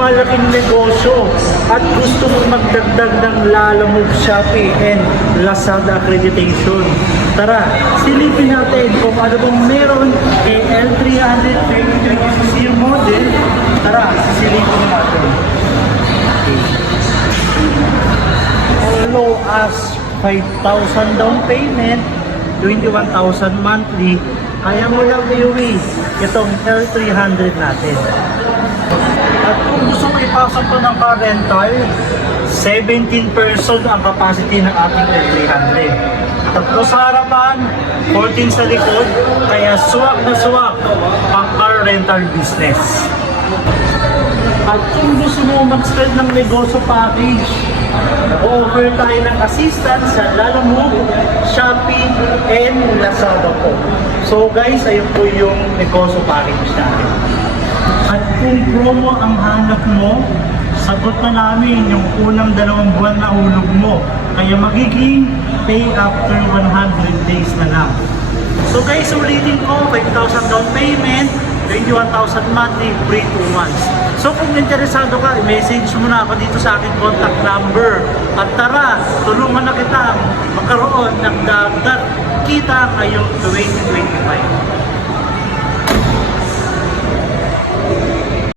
lumalaking negosyo at gusto mong magdagdag ng Lalamove, Shopee, and Lazada accreditation. Tara, silipin natin kung ano bang meron kay L300 2026 model. Tara, silipin natin. As low as 5,000 down payment, 21,000 monthly, kaya mo lang iuwi itong L300 natin. At kung gusto mo ipasok to ng car rental, 17 person ang capacity ng ating L300. Tatlo sa harapan, 14 sa likod, kaya suwak na suwak ang car rental business. At kung gusto mo mag-start ng negosyo package, offer tayo ng assistance sa Lalamove, Shopee, and Lazada po. So guys, ayun po yung negosyo package natin. At kung promo ang hanap mo, sagot na namin yung unang 2 buwan na hulog mo. Kaya magiging pay after 100 days na lang. So guys, ulitin ko, 5,000 down payment, 21,000 monthly, free 2 months. So kung interesado ka, i-message mo na ako dito sa aking contact number. At tara, tulungan na kita magkaroon ng dagdag kita ngayong 2025.